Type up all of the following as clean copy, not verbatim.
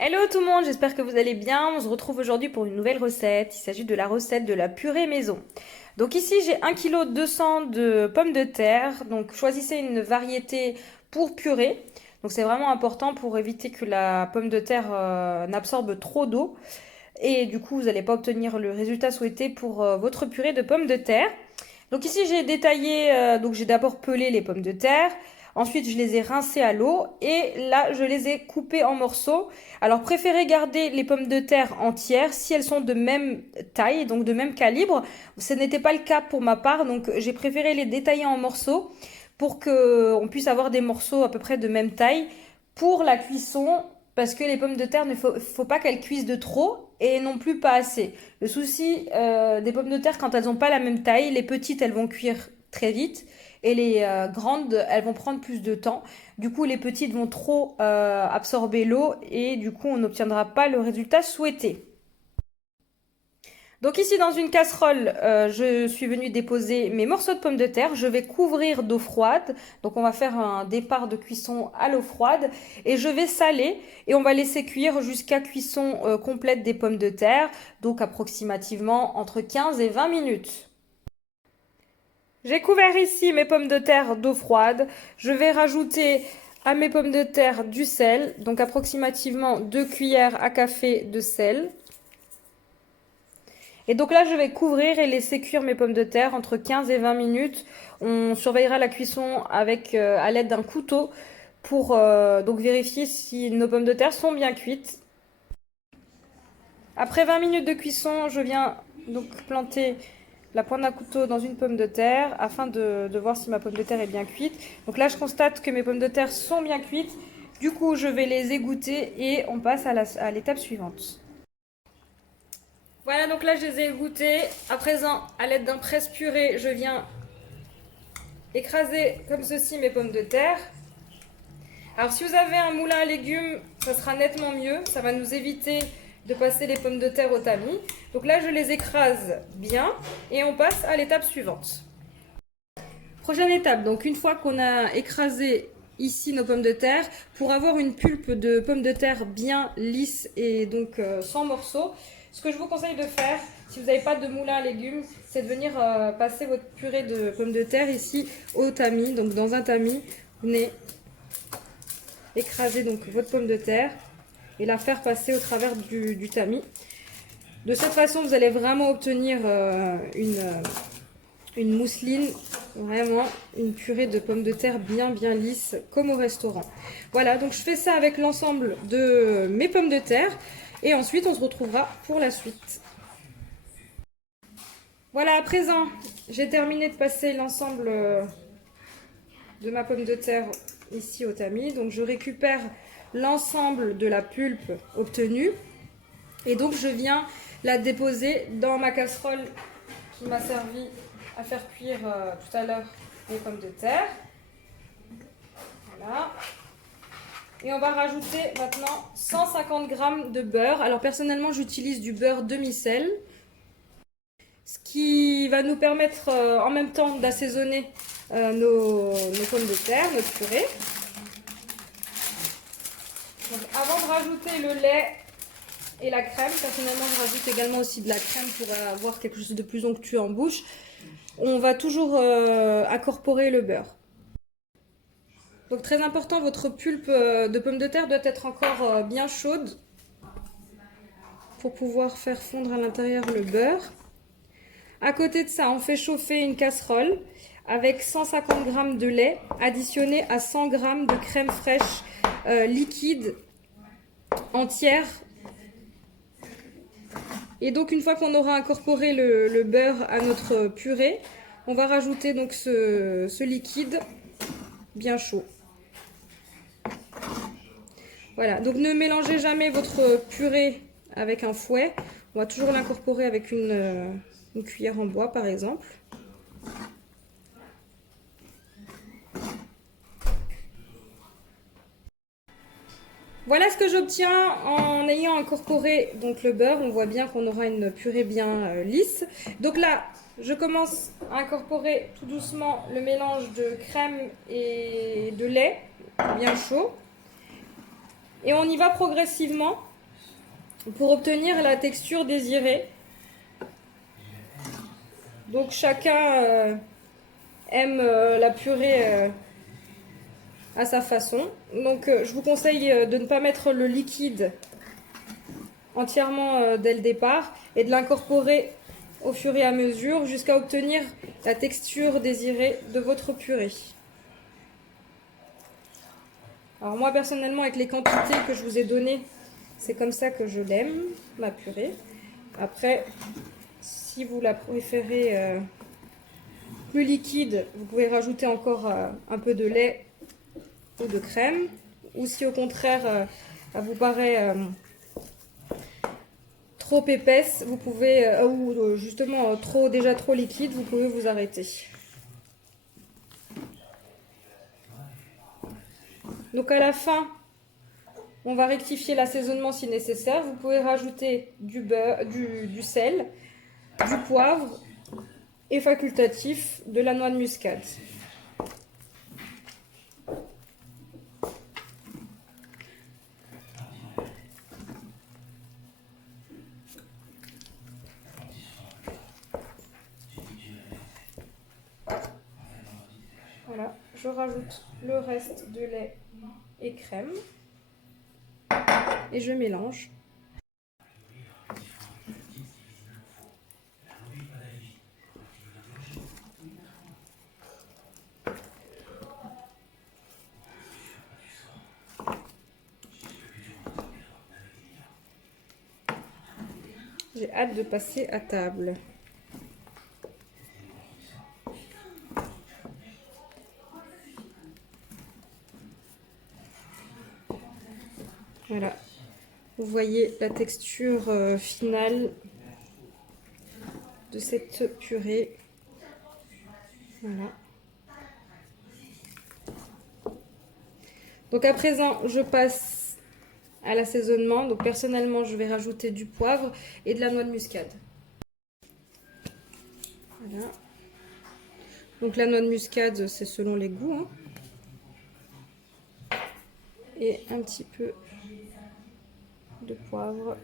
Hello tout le monde, j'espère que vous allez bien. On se retrouve aujourd'hui pour une nouvelle recette. Il s'agit de la recette de la purée maison. Donc ici j'ai 1,2 kg de pommes de terre. Donc choisissez une variété pour purée. Donc c'est vraiment important pour éviter que la pomme de terre n'absorbe trop d'eau. Et du coup vous n'allez pas obtenir le résultat souhaité pour votre purée de pommes de terre. Donc ici j'ai détaillé, donc j'ai d'abord pelé les pommes de terre. Ensuite, je les ai rincées à l'eau et là, je les ai coupées en morceaux. Alors, préférez garder les pommes de terre entières si elles sont de même taille, donc de même calibre. Ce n'était pas le cas pour ma part, donc j'ai préféré les détailler en morceaux pour qu'on puisse avoir des morceaux à peu près de même taille pour la cuisson, parce que les pommes de terre, faut pas qu'elles cuisent de trop et non plus pas assez. Le souci des pommes de terre, quand elles n'ont pas la même taille, les petites, elles vont cuire très vite et les grandes, elles vont prendre plus de temps. Du coup, les petites vont trop absorber l'eau et du coup, on n'obtiendra pas le résultat souhaité. Donc ici, dans une casserole, je suis venue déposer mes morceaux de pommes de terre. Je vais couvrir d'eau froide. Donc on va faire un départ de cuisson à l'eau froide. Et je vais saler et on va laisser cuire jusqu'à cuisson complète des pommes de terre. Donc approximativement entre 15 et 20 minutes. J'ai couvert ici mes pommes de terre d'eau froide. Je vais rajouter à mes pommes de terre du sel, donc approximativement 2 cuillères à café de sel. Et donc là, je vais couvrir et laisser cuire mes pommes de terre entre 15 et 20 minutes. On surveillera la cuisson avec, à l'aide d'un couteau pour donc vérifier si nos pommes de terre sont bien cuites. Après 20 minutes de cuisson, je viens donc planter la pointe d'un couteau dans une pomme de terre afin de voir si ma pomme de terre est bien cuite. Donc là, je constate que mes pommes de terre sont bien cuites. Du coup, je vais les égoutter et on passe à l'étape suivante. Voilà, donc là, je les ai égouttées. À présent, à l'aide d'un presse-purée, je viens écraser comme ceci mes pommes de terre. Alors, si vous avez un moulin à légumes, ça sera nettement mieux. Ça va nous éviter de passer les pommes de terre au tamis. Donc là, je les écrase bien et on passe à l'étape suivante. Prochaine étape, donc une fois qu'on a écrasé ici nos pommes de terre, pour avoir une pulpe de pommes de terre bien lisse et donc sans morceaux, ce que je vous conseille de faire, si vous n'avez pas de moulin à légumes, c'est de venir passer votre purée de pommes de terre ici au tamis. Donc dans un tamis, vous venez écraser donc votre pomme de terre et la faire passer au travers du tamis. De cette façon, vous allez vraiment obtenir une mousseline, vraiment une purée de pommes de terre bien lisse comme au restaurant. Voilà, donc je fais ça avec l'ensemble de mes pommes de terre et ensuite on se retrouvera pour la suite. Voilà, à présent j'ai terminé de passer l'ensemble de ma pomme de terre ici au tamis. Donc je récupère l'ensemble de la pulpe obtenue et donc je viens la déposer dans ma casserole qui m'a servi à faire cuire tout à l'heure les pommes de terre. Voilà. Et on va rajouter maintenant 150 g de beurre. Alors personnellement, j'utilise du beurre demi-sel, ce qui va nous permettre en même temps d'assaisonner nos pommes de terre, notre purée. Donc avant de rajouter le lait et la crème, personnellement je rajoute également aussi de la crème pour avoir quelque chose de plus onctueux en bouche. On va toujours incorporer le beurre. Donc très important, votre pulpe de pomme de terre doit être encore bien chaude pour pouvoir faire fondre à l'intérieur le beurre. À côté de ça, on fait chauffer une casserole avec 150 g de lait additionné à 100 g de crème fraîche liquide entière. Et donc une fois qu'on aura incorporé le beurre à notre purée, on va rajouter donc ce liquide bien chaud. Voilà, donc ne mélangez jamais votre purée avec un fouet. On va toujours l'incorporer avec une cuillère en bois par exemple. Voilà ce que j'obtiens en ayant incorporé donc le beurre. On voit bien qu'on aura une purée bien lisse. Donc là, je commence à incorporer tout doucement le mélange de crème et de lait bien chaud. Et on y va progressivement pour obtenir la texture désirée. Donc chacun aime la purée à sa façon. Donc je vous conseille de ne pas mettre le liquide entièrement dès le départ et de l'incorporer au fur et à mesure jusqu'à obtenir la texture désirée de votre purée. Alors moi personnellement avec les quantités que je vous ai données, c'est comme ça que je l'aime, ma purée. Après, si vous la préférez plus liquide, vous pouvez rajouter encore un peu de lait ou de crème. Ou si au contraire, elle vous paraît trop épaisse, vous pouvez, ou justement déjà trop liquide, vous pouvez vous arrêter. Donc à la fin, on va rectifier l'assaisonnement si nécessaire. Vous pouvez rajouter du beurre, du sel, du poivre et facultatif de la noix de muscade. Voilà, je rajoute le reste de lait et crème et je mélange. J'ai hâte de passer à table. Voilà, vous voyez la texture finale de cette purée. Voilà. Donc à présent, je passe à l'assaisonnement. Donc personnellement, je vais rajouter du poivre et de la noix de muscade. Voilà. Donc la noix de muscade, c'est selon les goûts, hein. Et un petit peu de poivre.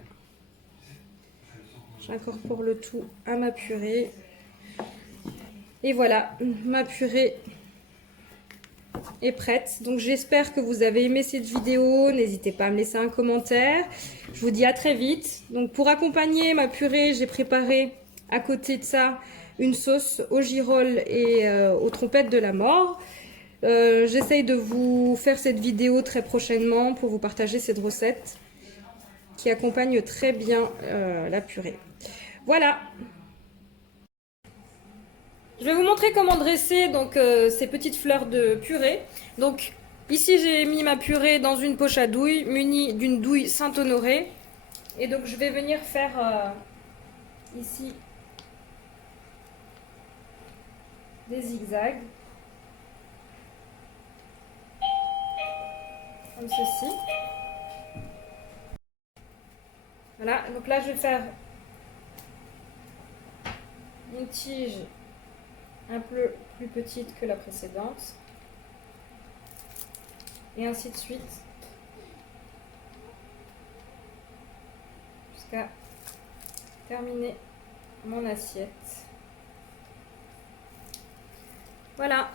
J'incorpore le tout à ma purée. Et voilà, ma purée est prête. Donc j'espère que vous avez aimé cette vidéo. N'hésitez pas à me laisser un commentaire. Je vous dis à très vite. Donc pour accompagner ma purée, j'ai préparé à côté de ça une sauce aux girolles et aux trompettes de la mort. J'essaye de vous faire cette vidéo très prochainement pour vous partager cette recette qui accompagne très bien la purée. Voilà. Je vais vous montrer comment dresser donc ces petites fleurs de purée. Donc ici j'ai mis ma purée dans une poche à douille munie d'une douille Saint-Honoré. Et donc je vais venir faire ici des zigzags. Comme ceci. Voilà, donc là je vais faire une tige un peu plus petite que la précédente. Et ainsi de suite. Jusqu'à terminer mon assiette. Voilà.